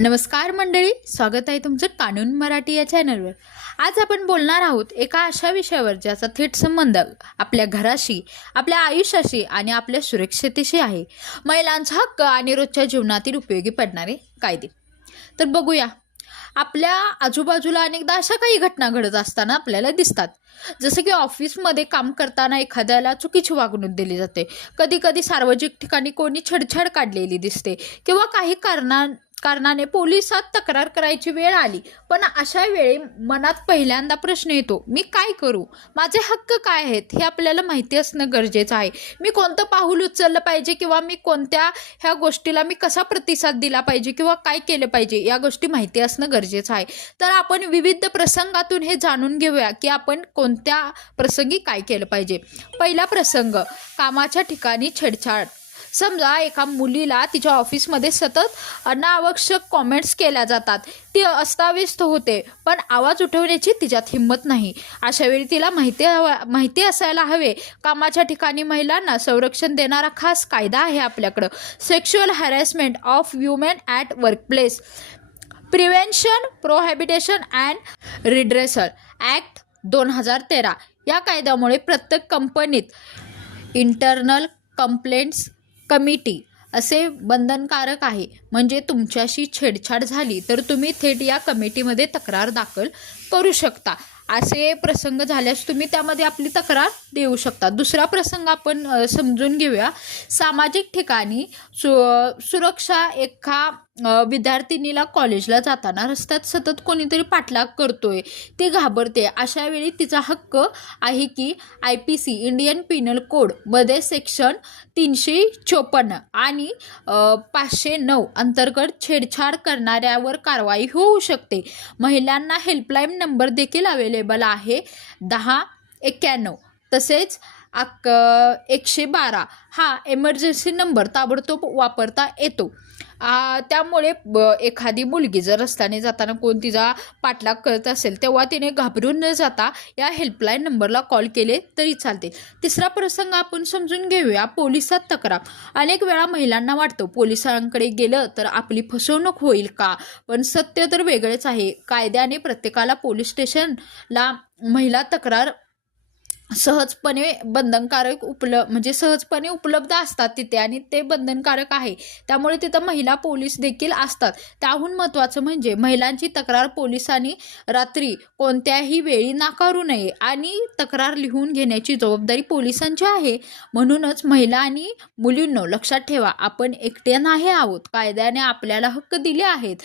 नमस्कार मंडळी, स्वागत आहे तुमचं कानून मराठी या चॅनलवर। आज आपण बोलणार आहोत एका अशा विषयावर ज्याचा थेट संबंध आपल्या घराशी, आपल्या आयुष्याशी आणि आपल्या सुरक्षिततेशी आहे। महिलांचा हक्क आणि रोजच्या जीवनातील उपयोगी पडणारे कायदे। तर बघूया, आपल्या आजूबाजूला अनेकदा अशा काही घटना घडत असताना आपल्याला दिसतात, जसे की ऑफिसमध्ये काम करताना एखाद्याला चुकीची वागणूक दिली जाते, कधी कधी सार्वजनिक ठिकाणी कोणी छेडछाड काढलेली दिसते, किंवा काही कारणाने पोलिसात तक्रार करायची वेळ आली। पण अशा वेळी मनात पहिल्यांदा प्रश्न येतो, मी काय करू, माझे हक्क काय आहेत हे आपल्याला माहिती असणं गरजेचं आहे। मी कोणतं पाऊल उचललं पाहिजे, किंवा मी कोणत्या ह्या गोष्टीला मी कसा प्रतिसाद दिला पाहिजे, किंवा काय केलं पाहिजे, या गोष्टी माहिती असणं गरजेचं आहे। तर आपण विविध प्रसंगातून हे जाणून घेऊया की आपण कोणत्या प्रसंगी काय केलं पाहिजे। पहिला प्रसंग, कामाच्या ठिकाणी छेडछाड। समजा एका मुलीला तिच्या ऑफिसमध्ये सतत अनावश्यक कॉमेंट्स केल्या जातात, ती अस्ताव्यस्त होते, पण आवाज उठवण्याची तिच्यात हिंमत नाही। अशा वेळी तिला माहिती असायला हवे, कामाच्या ठिकाणी महिलांना संरक्षण देणारा खास कायदा आहे आपल्याकडं, sexual harassment of women at workplace, prevention, प्रोहिबिटेशन and redressal act 2013। या कायद्यामुळे प्रत्येक कंपनीत इंटरनल कंप्लेंट्स कमिटी असे बंधनकारक आहे। म्हणजे तुमच्याशी छेडछाड झाली तर तुम्ही थेट या कमिटीमध्ये तक्रार दाखल करू शकता। असे प्रसंग झाल्यास तुम्ही त्यामध्ये आपली तक्रार देऊ शकता। दुसरा प्रसंग आपण समजून घेऊया, सामाजिक ठिकाणी सुरक्षा। एका विद्यार्थिनीला कॉलेजला जाताना रस्त्यात सतत कोणीतरी पाठलाग करतोय, ती घाबरते। अशा वेळी तिचा हक्क आहे की IPC इंडियन पिनल कोडमध्ये सेक्शन 354 आणि 509 अंतर्गत छेडछाड करणाऱ्यावर कारवाई होऊ शकते। महिलांना हेल्पलाईन नंबर देखील अवेलेबल आहे, 1091। तसेच 112 हा एमर्जन्सी नंबर ताबडतोब वापरता येतो। त्यामुळे एखादी मुलगी जर रस्त्याने जाताना कोण तिचा पाठलाग करत असेल, तेव्हा तिने घाबरून न जाता या हेल्पलाईन नंबरला कॉल केले तरी चालते। तिसरा प्रसंग आपण समजून घेऊया, पोलिसात तक्रार। अनेक वेळा महिलांना वाटतं पोलिसांकडे गेलं तर आपली फसवणूक होईल का, पण सत्य तर वेगळेच आहे। कायद्याने प्रत्येकाला पोलीस स्टेशनला महिला तक्रार सहजपणे सहजपणे उपलब्ध असतात तिथे, आणि ते बंधनकारक आहे। त्यामुळे तिथं महिला पोलीस देखील असतात। त्याहून महत्त्वाचं म्हणजे महिलांची तक्रार पोलिसांनी रात्री कोणत्याही वेळी नाकारू नये, आणि तक्रार लिहून घेण्याची जबाबदारी पोलिसांची आहे। म्हणूनच महिला आणि मुलींनो, लक्षात ठेवा, आपण एकटे नाही आहोत, कायद्याने आपल्याला हक्क दिले आहेत।